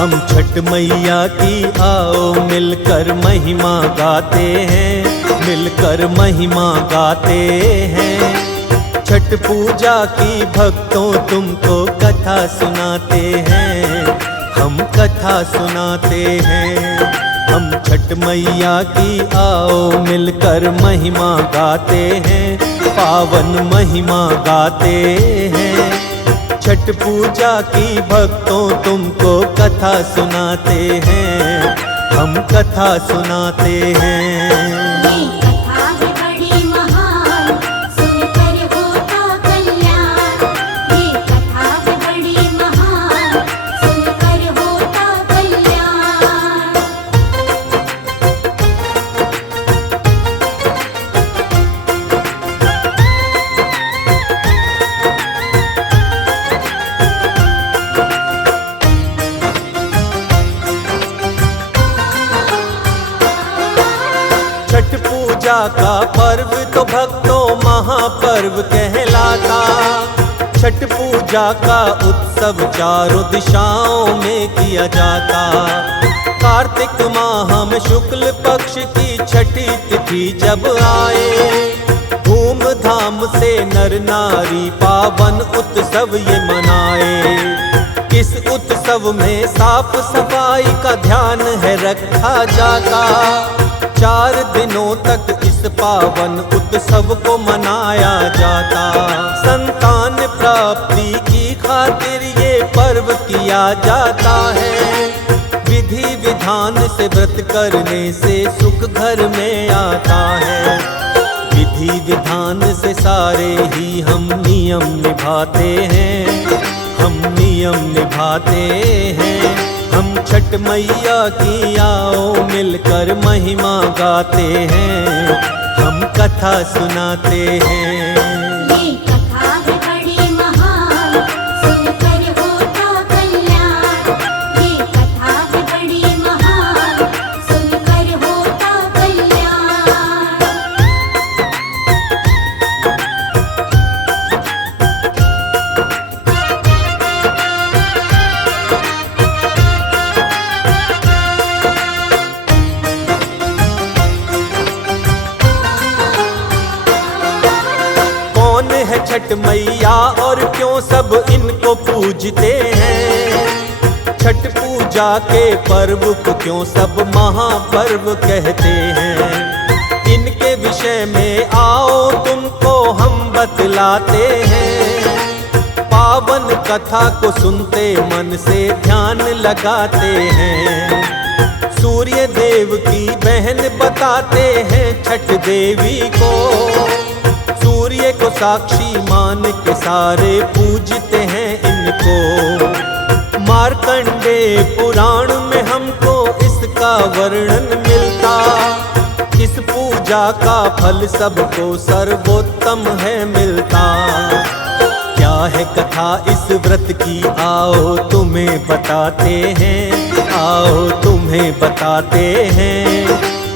हम छठ मैया की आओ मिलकर महिमा गाते हैं, मिलकर महिमा गाते हैं। छठ पूजा की भक्तों तुमको कथा सुनाते हैं, हम कथा सुनाते हैं। हम छठ मैया की आओ मिलकर महिमा गाते हैं, पावन महिमा गाते हैं। छठ पूजा की भक्तों तुमको कथा सुनाते हैं, हम कथा सुनाते हैं। ये कथा है बड़ी महान, सुनकर होता कल्याण। ये कथा है बड़ी महान, सुनकर होता कल्याण। छठ पूजा का पर्व तो भक्तों महापर्व कहलाता। छठ पूजा का उत्सव चारों दिशाओं में किया जाता। कार्तिक माह में शुक्ल पक्ष की छठी तिथि जब आए, धूमधाम से नर नारी पावन उत्सव ये मनाए। इस उत्सव में साफ सफाई का ध्यान है रखा जाता। 4 दिनों तक इस पावन उत्सव को मनाया जाता। संतान प्राप्ति की खातिर ये पर्व किया जाता है। विधि विधान से व्रत करने से सुख घर में आता है। विधि विधान से सारे ही हम नियम निभाते हैं, हम नियम निभाते हैं। हम छठ मैया की आओ मिलकर महिमा गाते हैं, हम कथा सुनाते हैं। ये कथा है बड़ी महान, सुनकर होता कल्याण। ये कथा है बड़ी महान, सुनकर होता कल्याण। कौन है छठ मैया और क्यों सब इनको पूजते हैं? छठ पूजा के पर्व को क्यों सब महापर्व कहते हैं? इनके विषय में आओ तुमको हम बतलाते हैं। पावन कथा को सुनते मन से ध्यान लगाते हैं। सूर्य देव की बहन बताते हैं छठ देवी को। सूर्य को साक्षी मान के सारे पूजते हैं इनको। मार्कंडेय पुराण में हमको इसका वर्णन मिलता। इस पूजा का फल सबको सर्वोत्तम है मिलता। क्या है कथा इस व्रत की आओ तुम्हें बताते हैं, आओ तुम्हें बताते हैं।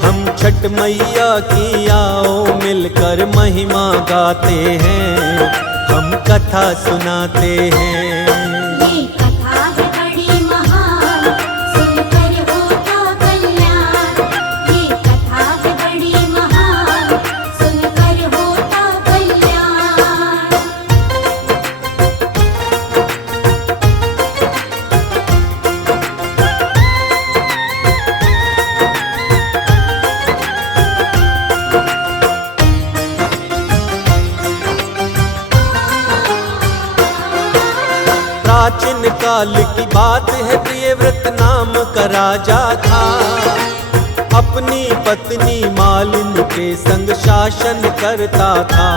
हम छठ मैया की आओ मिलकर महिमा गाते हैं, हम कथा सुनाते हैं। ये कथा है बड़ी महान, सुनकर होता कल्याण। ये कथा है बड़ी महान, सुनकर होता कल्याण। प्राचीन काल की बात है, प्रियव्रत नाम का राजा था। अपनी पत्नी मालिनी के संग शासन करता था।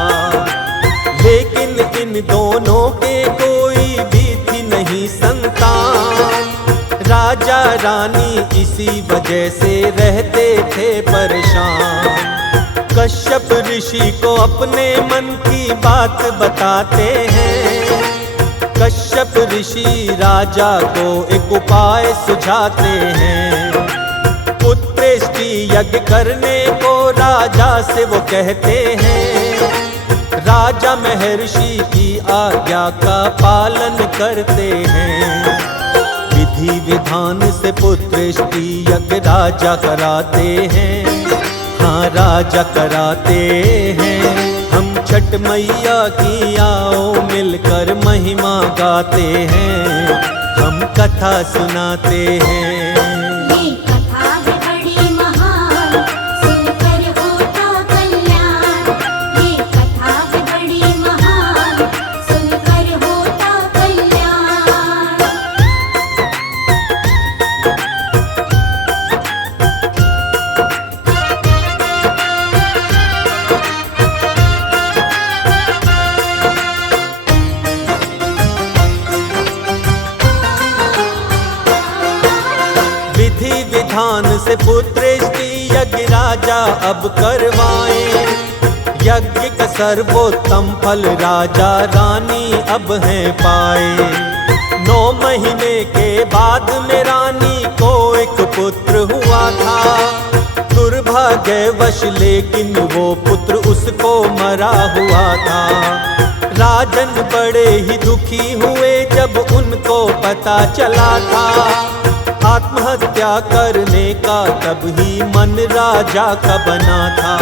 लेकिन इन दोनों के कोई भी थी नहीं संतान। राजा रानी इसी वजह से रहते थे परेशान। कश्यप ऋषि को अपने मन की बात बताते हैं। कश्यप ऋषि राजा को एक उपाय सुझाते हैं। पुत्रेष्टि यज्ञ करने को राजा से वो कहते हैं। राजा महर्षि की आज्ञा का पालन करते हैं। विधि विधान से पुत्रेष्टि यज्ञ राजा कराते हैं, हाँ राजा कराते हैं। हम छठ मैया की आओ मिलकर महिमा गाते हैं, हम कथा सुनाते हैं। ये कथा है बड़ी महान, सुनकर होता कल्याण। ये कथा है बड़ी महान, सुनकर होता कल्याण। विधि विधान से पुत्रेष्टि यज्ञ राजा अब करवाए। यज्ञ का सर्वोत्तम फल राजा रानी अब हैं पाए। 9 महीने के बाद में रानी को एक पुत्र हुआ था। दुर्भाग्यवश लेकिन वो पुत्र उसको मरा हुआ था। राजन बड़े ही दुखी हुए जब उनको पता चला था। आत्महत्या करने का तब ही मन राजा का बना था।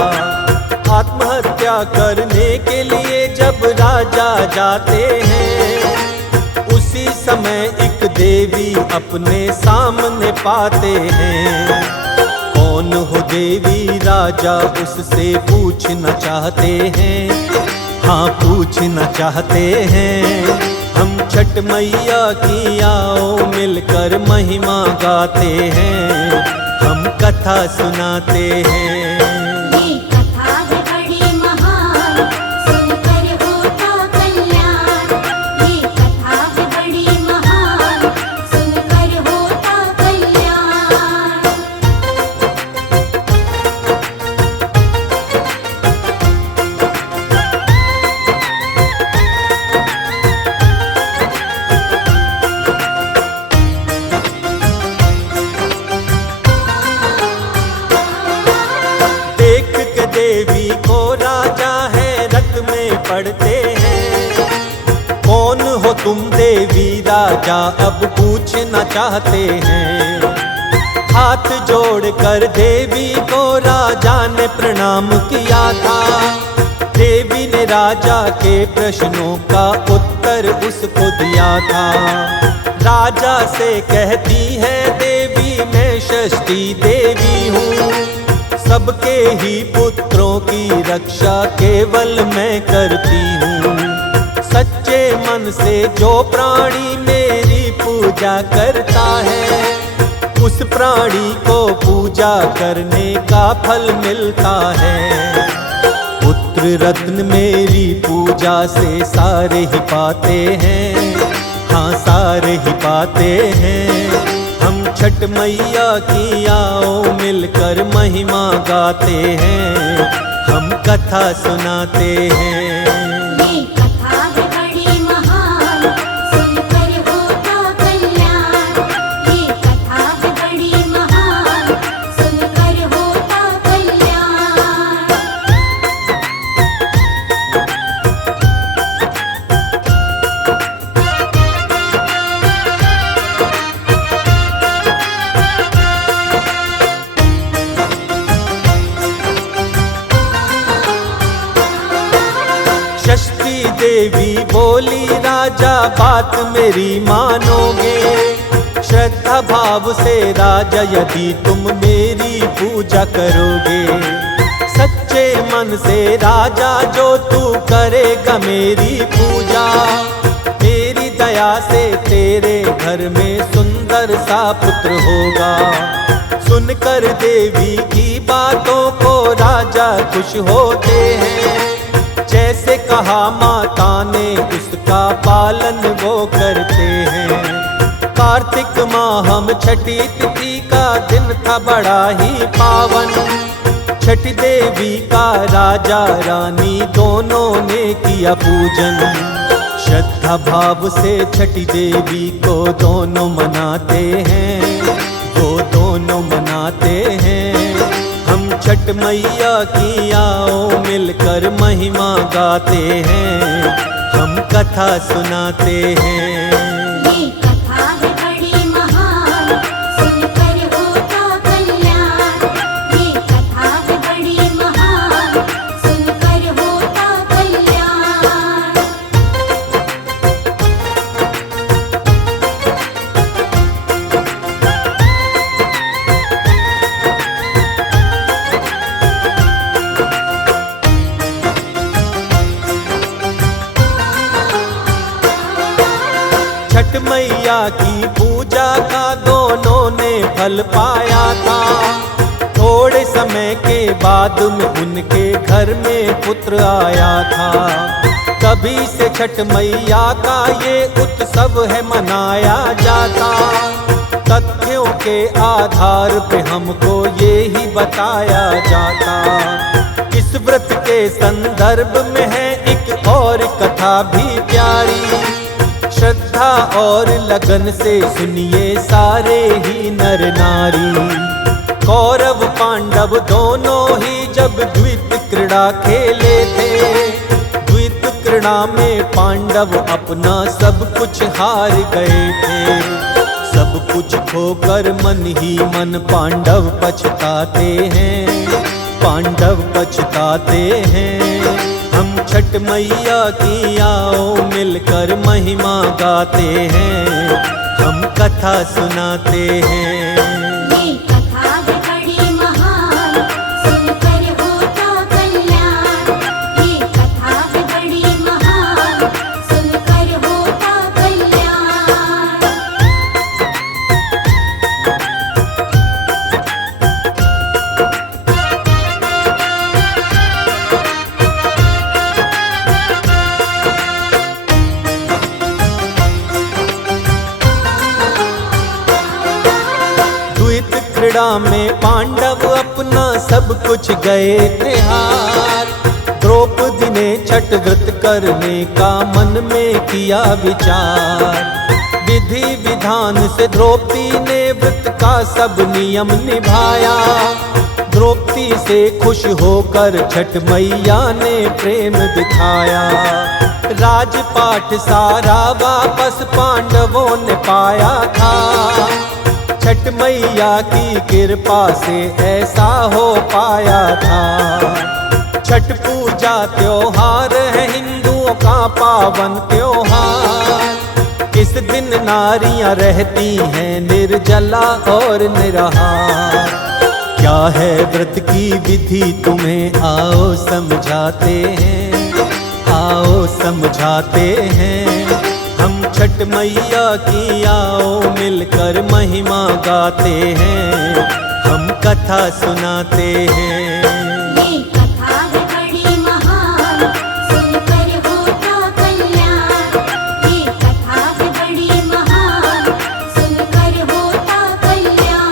आत्महत्या करने के लिए जब राजा जाते हैं, उसी समय एक देवी अपने सामने पाते हैं। कौन हो देवी राजा उससे पूछना चाहते हैं, हाँ पूछना चाहते हैं। हम छठ मैया की आओ मिलकर महिमा गाते हैं, हम कथा सुनाते हैं। ये कथा है बड़ी महान, सुनकर होता कल्याण। ये कथा है बड़ी महान, सुनकर होता कल्याण। देख के देवी को राजा है रत में पड़ते हैं। कौन हो तुम देवी राजा अब पूछना चाहते हैं। हाथ जोड़कर देवी को राजा ने प्रणाम किया था। देवी ने राजा के प्रश्नों का उत्तर उसको दिया था। राजा से कहती है देवी मैं षष्ठी देवी हूँ। सबके ही पुत्रों की रक्षा केवल मैं करती हूँ। सच्चे मन से जो प्राणी मेरी पूजा करता है, उस प्राणी को पूजा करने का फल मिलता है। पुत्र रत्न मेरी पूजा से सारे ही पाते हैं, हाँ सारे ही पाते हैं। हम छठ मैया की आओ मिलकर महिमा गाते हैं, हम कथा सुनाते हैं। ये कथा है बड़ी महान, सुनकर होता कल्याण। ये कथा है बड़ी महान, सुनकर होता कल्याण। षष्ठी देवी बोली राजा बात मेरी मानोगे। श्रद्धा भाव से राजा यदि तुम मेरी पूजा करोगे। सच्चे मन से राजा जो तू करेगा मेरी पूजा, मेरी दया से तेरे घर में सुंदर सा पुत्र होगा। सुनकर देवी की बातों को राजा खुश होते हैं। जैसे कहा माता ने उसका पालन वो करते हैं। कार्तिक माह हम छठी तिथि का दिन था बड़ा ही पावन। छठी देवी का राजा रानी दोनों ने किया पूजन। श्रद्धा भाव से छठी देवी को दोनों मनाते हैं, वो दोनों मनाते हैं। हम छठ मैया की आओ मिलकर महिमा गाते हैं, हम कथा सुनाते हैं। ये कथा है बड़ी महान, छठ मैया की पूजा का दोनों ने फल पाया था। थोड़े समय के बाद में उनके घर में पुत्र आया था। तभी से छठ मैया का ये उत्सव है मनाया जाता। तथ्यों के आधार पे हमको ये ही बताया जाता। इस व्रत के संदर्भ में है एक और कथा भी प्यारी। श्रद्धा और लगन से सुनिए सारे ही नर नारी। कौरव पांडव दोनों ही जब द्वित क्रीड़ा खेले थे, द्वित क्रीड़ा में पांडव अपना सब कुछ हार गए थे। सब कुछ खोकर मन ही मन पांडव पछताते हैं, पांडव पछताते हैं। हम छठ मैया की आओ मिलकर महिमा गाते हैं, हम कथा सुनाते हैं। ये कथा है बड़ी महान, सुनकर होता कल्याण। ये कथा है बड़ी महान, सुनकर होता कल्याण। द्वित क्रीड़ा में पांडव अपना सब कुछ गए थे हार। द्रौपदी ने छठ व्रत करने का मन में किया विचार। विधि विधान से द्रौपदी ने व्रत का सब नियम निभाया। द्रौपदी से खुश होकर छठ मैया ने प्रेम दिखाया। राजपाट सारा वापस पांडवों ने पाया था। छठ मैया की कृपा से ऐसा हो पाया था। छठ पूजा त्योहार है हिंदुओं का पावन त्योहार। इस दिन नारियां रहती हैं निर्जला और निराहार। क्या है व्रत की विधि तुम्हें आओ समझाते हैं, आओ समझाते हैं। हम छठ मैया की आओ मिलकर महिमा गाते हैं, हम कथा सुनाते हैं। ये कथा है बड़ी महान, सुनकर होता कल्याण। ये कथा है बड़ी महान, सुनकर होता कल्याण।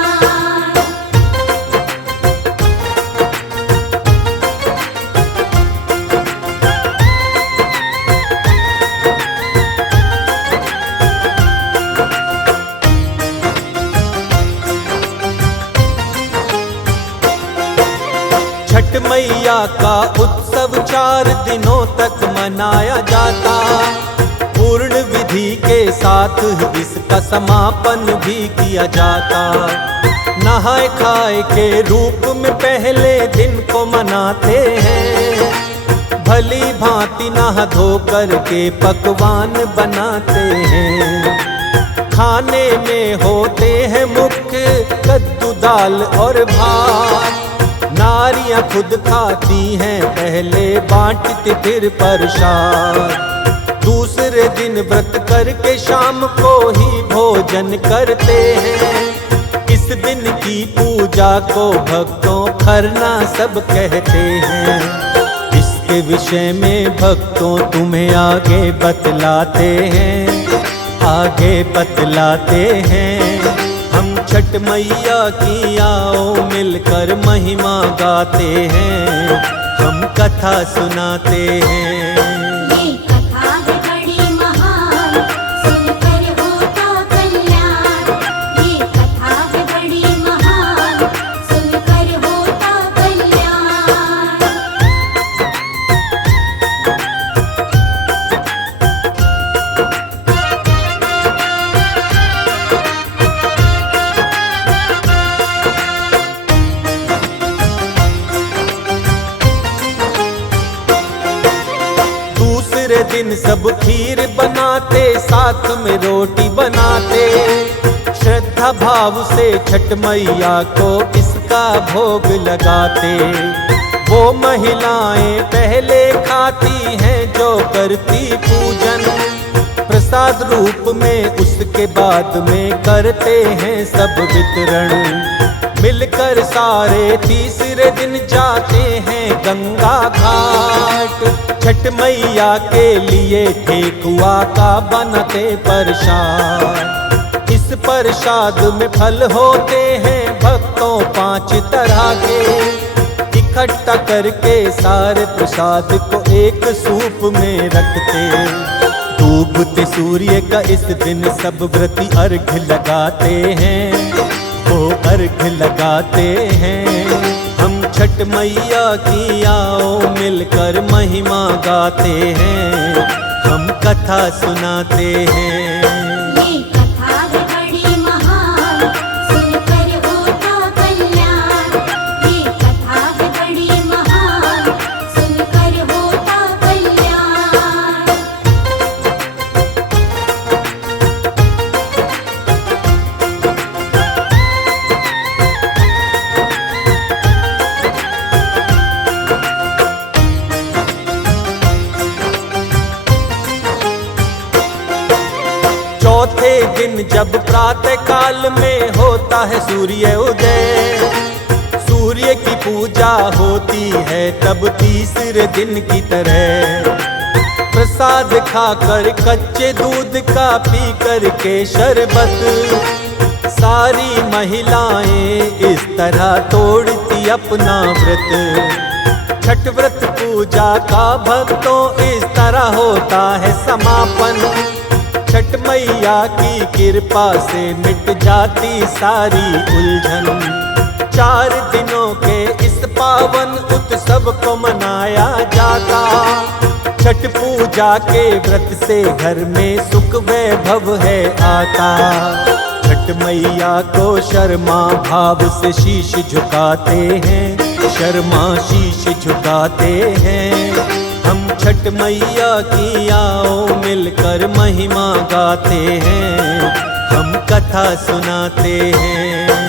छठ मैया का उत्सव 4 दिनों तक मनाया जाता। पूर्ण विधि के साथ ही इसका समापन भी किया जाता। नहाए खाए के रूप में पहले दिन को मनाते हैं। भली भांति नहा धो कर के पकवान बनाते हैं। खाने में होते हैं मुख्य कद्दू दाल और भात। नारियां खुद खाती हैं पहले बांटती फिर प्रसाद। दूसरे दिन व्रत करके शाम को ही भोजन करते हैं। इस दिन की पूजा को भक्तों खरना सब कहते हैं। इसके विषय में भक्तों तुम्हें आगे बतलाते हैं, आगे बतलाते हैं। हम छठ मैया की आओ मिलकर महिमा गाते हैं, हम कथा सुनाते हैं। ये कथा है बड़ी महान, सुनकर होता कल्याण। ये कथा है बड़ी महान, सुनकर होता कल्याण। दूसरे दिन सब खीर बनाते, साथ में रोटी बनाते। श्रद्धा भाव से छठ मैया को इसका भोग लगाते। वो महिलाएं पहले खाती हैं जो करती पूजन। प्रसाद रूप में उसके बाद में करते हैं सब वितरण। मिलकर सारे तीसरे दिन जाते हैं गंगा घाट। छठ मैया के लिए ठेकुआ का बनाते प्रसाद। इस प्रसाद में फल होते हैं भक्तों 5 तरह के। इकट्ठा करके सारे प्रसाद को एक सूप में रखते। डूबते सूर्य का इस दिन सब व्रती अर्घ लगाते हैं, वो अर्घ लगाते हैं। हम छठ मैया की आओ मिलकर महिमा गाते हैं, हम कथा सुनाते हैं। ये कथा है बड़ी महान, सुनकर होता कल्याण। ये कथा है बड़ी महान, सुनकर होता कल्याण। चौथे दिन जब प्रातः काल में होता है सूर्य उदय, सूर्य की पूजा होती है तब तीसरे दिन की तरह। प्रसाद खाकर कच्चे दूध का पी कर के शरबत, सारी महिलाएं इस तरह तोड़ती अपना व्रत। छठ व्रत पूजा का भक्तों इस तरह होता है समापन। छठ मैया की कृपा से मिट जाती सारी उलझन। 4 दिनों के इस पावन उत्सव को मनाया जाता। छठ पूजा के व्रत से घर में सुख वैभव है आता। छठ मैया को शर्मा भाव से शीश झुकाते हैं, शर्मा शीश झुकाते हैं। हम छठ मैया की आओ मिलकर महिमा गाते हैं, हम कथा सुनाते हैं।